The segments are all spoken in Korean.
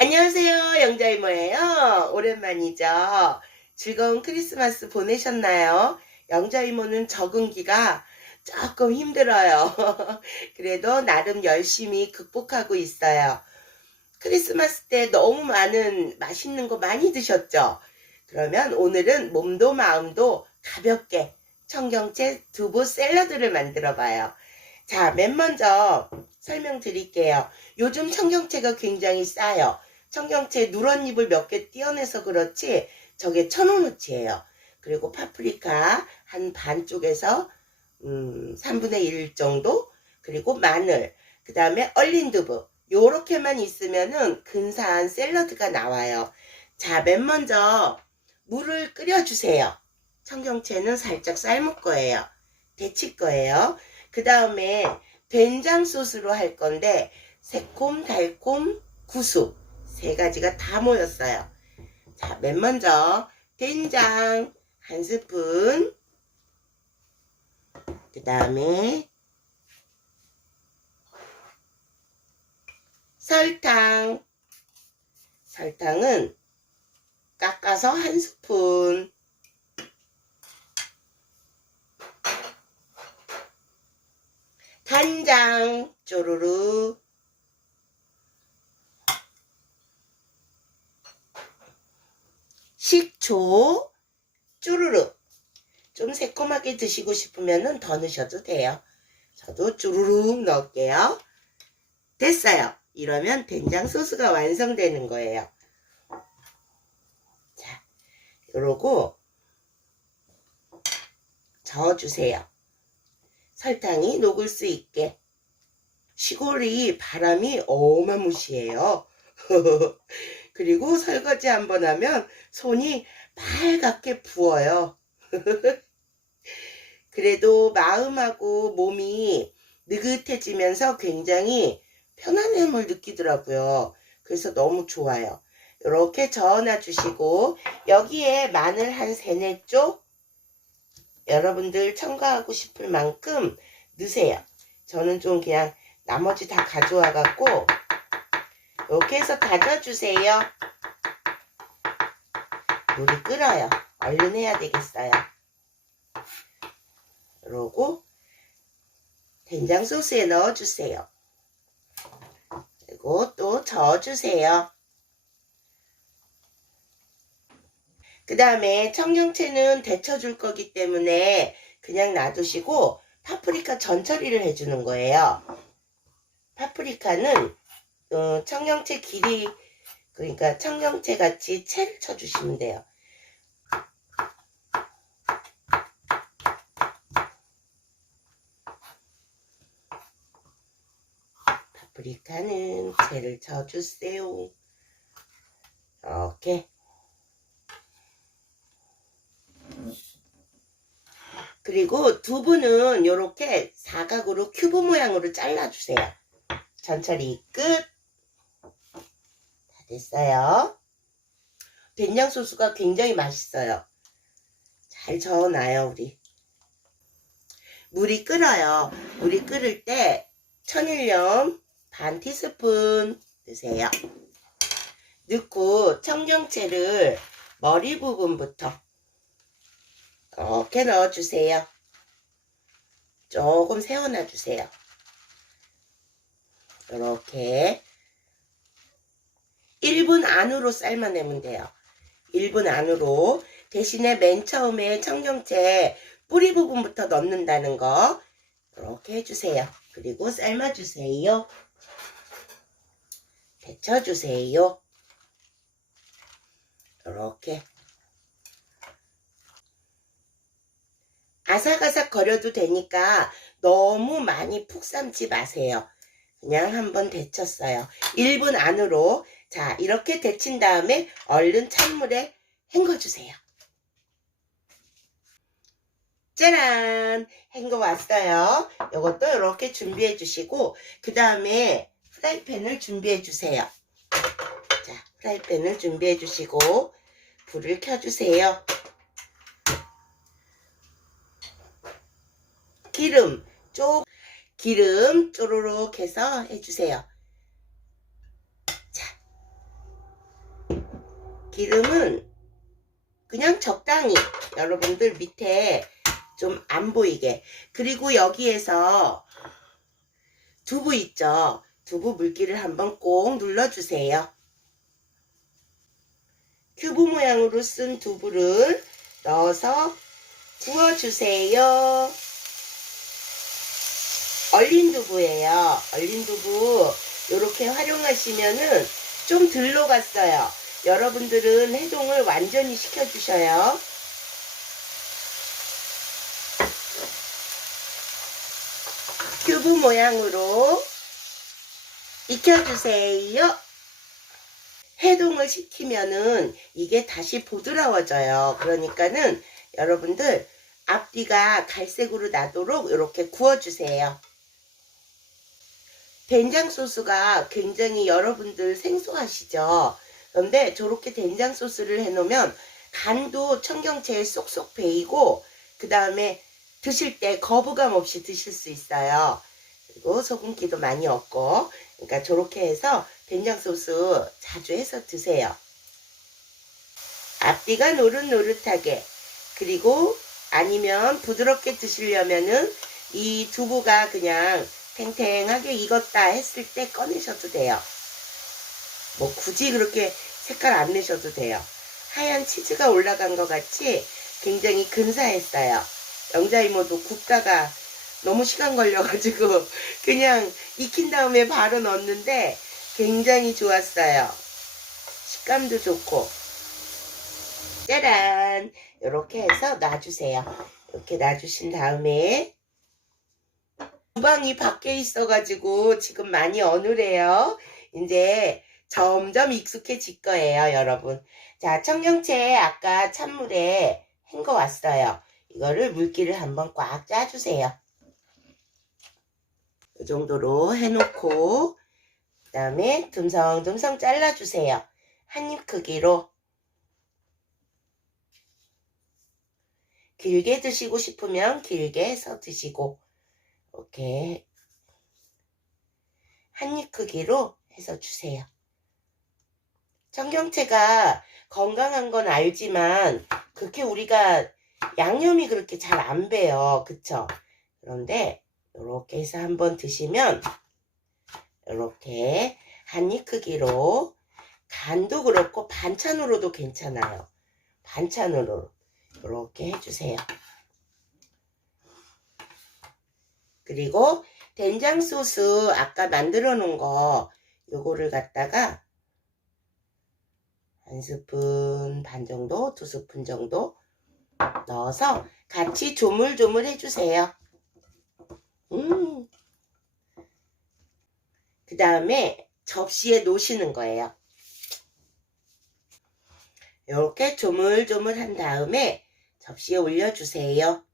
안녕하세요. 영자이모예요. 오랜만이죠. 즐거운 크리스마스 보내셨나요? 영자이모는 적응기가 조금 힘들어요. 그래도 나름 열심히 극복하고 있어요. 크리스마스 때 너무 많은 맛있는 거 많이 드셨죠? 그러면 오늘은 몸도 마음도 가볍게 청경채 두부 샐러드를 만들어 봐요. 자, 맨 먼저 설명드릴게요. 요즘 청경채가 굉장히 싸요. 청경채 누런 잎을 몇개 띄어내서 그렇지 저게 천원어치예요. 그리고 파프리카 한 반 쪽에서 음, 3분의 1 정도 그리고 마늘 그 다음에 얼린 두부 요렇게만 있으면은 근사한 샐러드가 나와요. 자, 맨 먼저 물을 끓여주세요. 청경채는 살짝 삶을 거예요. 데칠 거예요. 그 다음에 된장 소스로 할 건데 새콤, 달콤, 구수 세 가지가 다 모였어요. 자, 맨 먼저 된장 한 스푼 그 다음에 설탕. 설탕은 깎아서 한 스푼. 간장 쪼르르 식초 쪼르르 좀 새콤하게 드시고 싶으면 더 넣으셔도 돼요. 저도 쪼르륵 넣을게요. 됐어요. 이러면 된장 소스가 완성되는 거예요. 자, 이러고 저어주세요. 설탕이 녹을 수 있게. 시골이 바람이 어마무시해요. 그리고 설거지 한번 하면 손이 빨갛게 부어요. 그래도 마음하고 몸이 느긋해지면서 굉장히 편안함을 느끼더라고요. 그래서 너무 좋아요. 이렇게 저어놔 주시고 여기에 마늘 한 세네 쪽 여러분들 첨가하고 싶을 만큼 넣으세요. 저는 좀 그냥 나머지 다 가져와 갖고 이렇게 해서 다져주세요. 물이 끓어요. 얼른 해야 되겠어요. 그러고 된장 소스에 넣어주세요. 그리고 또 저어주세요. 그 다음에 청경채는 데쳐줄 거기 때문에 그냥 놔두시고 파프리카 전처리를 해주는 거예요. 파프리카는 어, 청경채 길이 그러니까 청경채 같이 채를 쳐주시면 돼요. 파프리카는 채를 쳐주세요. 이렇게 그리고 두부는 이렇게 사각으로 큐브 모양으로 잘라주세요. 전처리 끝. 다 됐어요. 된장 소스가 굉장히 맛있어요. 잘 저어놔요, 우리. 물이 끓어요. 물이 끓을 때 천일염 반 티스푼 넣으세요. 넣고 청경채를 머리 부분부터 이렇게 넣어주세요. 조금 세워놔 주세요. 이렇게 1분 안으로 삶아내면 돼요. 1분 안으로 대신에 맨 처음에 청경채 뿌리 부분부터 넣는다는 거 이렇게 해주세요. 그리고 삶아주세요. 데쳐주세요. 이렇게 아삭아삭 거려도 되니까 너무 많이 푹 삶지 마세요. 그냥 한번 데쳤어요. 1분 안으로 자 이렇게 데친 다음에 얼른 찬물에 헹궈주세요. 짜란! 헹궈 왔어요. 이것도 이렇게 준비해 주시고 그 다음에 프라이팬을 준비해 주세요. 자 프라이팬을 준비해 주시고 불을 켜주세요. 기름 쪽 기름 쪼르륵 해서 해주세요. 기름은 그냥 적당히 여러분들 밑에 좀 안 보이게. 그리고 여기에서 두부 있죠? 두부 물기를 한번 꼭 눌러주세요. 큐브 모양으로 쓴 두부를 넣어서 구워주세요. 얼린 두부예요. 얼린 두부 이렇게 활용하시면은 좀덜 녹았어요 여러분들은 해동을 완전히 시켜주셔요. 큐브 모양으로 익혀주세요. 해동을 시키면은 이게 다시 부드러워져요. 그러니까는 여러분들 앞뒤가 갈색으로 나도록 이렇게 구워주세요. 된장 소스가 굉장히 여러분들 생소하시죠? 그런데 저렇게 된장 소스를 해놓으면 간도 청경채에 쏙쏙 배이고 그 다음에 드실 때 거부감 없이 드실 수 있어요. 그리고 소금기도 많이 없고 그러니까 저렇게 해서 된장 소스 자주 해서 드세요. 앞뒤가 노릇노릇하게 그리고 아니면 부드럽게 드시려면은 이 두부가 그냥 탱탱하게 익었다 했을 때 꺼내셔도 돼요. 뭐 굳이 그렇게 색깔 안 내셔도 돼요. 하얀 치즈가 올라간 것 같이 굉장히 근사했어요. 영자 이모도 굽다가 너무 시간 걸려가지고 그냥 익힌 다음에 바로 넣었는데 굉장히 좋았어요. 식감도 좋고 짜란 이렇게 해서 놔주세요. 이렇게 놔주신 다음에 주방이 밖에 있어가지고 지금 많이 어눌해요. 이제 점점 익숙해질 거예요, 여러분. 자, 청경채 아까 찬물에 헹궈 왔어요. 이거를 물기를 한번 꽉 짜주세요. 이 정도로 해놓고 그 다음에 듬성듬성 잘라주세요. 한 입 크기로 길게 드시고 싶으면 길게 해서 드시고 이렇게 한 입 크기로 해서 주세요. 청경채가 건강한 건 알지만 그렇게 우리가 양념이 그렇게 잘 안 배요. 그쵸? 그런데 이렇게 해서 한번 드시면 이렇게 한 입 크기로 간도 그렇고 반찬으로도 괜찮아요. 반찬으로 이렇게 해주세요. 그리고 된장 소스 아까 만들어 놓은 거 요거를 갖다가 한 스푼 반 정도, 두 스푼 정도 넣어서 같이 조물조물 해주세요. 음. 그 다음에 접시에 놓으시는 거예요. 이렇게 조물조물 한 다음에 접시에 올려주세요.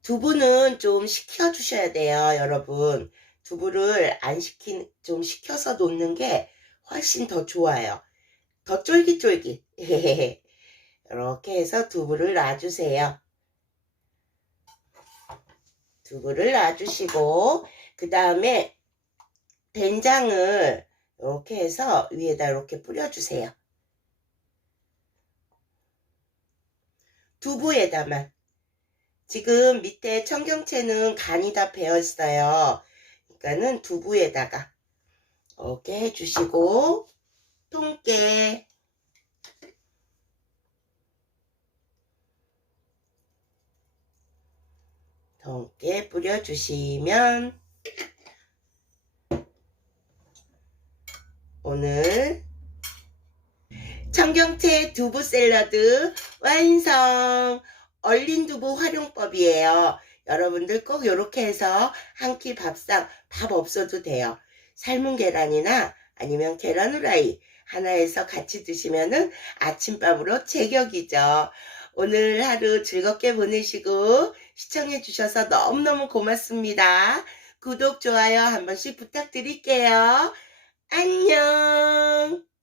두부는 좀 식혀주셔야 돼요, 여러분. 두부를 안 식힌, 좀 식혀서 놓는 게 훨씬 더 좋아요. 더 쫄깃쫄깃. 이렇게 해서 두부를 놔주세요. 두부를 놔주시고, 그 다음에 된장을 이렇게 해서 위에다 이렇게 뿌려주세요. 두부에다만. 지금 밑에 청경채는 간이 다 배어 있어요. 그러니까는 두부에다가 이렇게 해주시고 통깨 통깨 뿌려주시면 오늘 청경채 두부 샐러드 완성! 얼린 두부 활용법이에요. 여러분들 꼭 이렇게 해서 한 끼 밥상 밥 없어도 돼요. 삶은 계란이나 아니면 계란 후라이 하나에서 같이 드시면은 아침밥으로 제격이죠. 오늘 하루 즐겁게 보내시고 시청해 주셔서 너무너무 고맙습니다. 구독, 좋아요 한 번씩 부탁드릴게요. 안녕!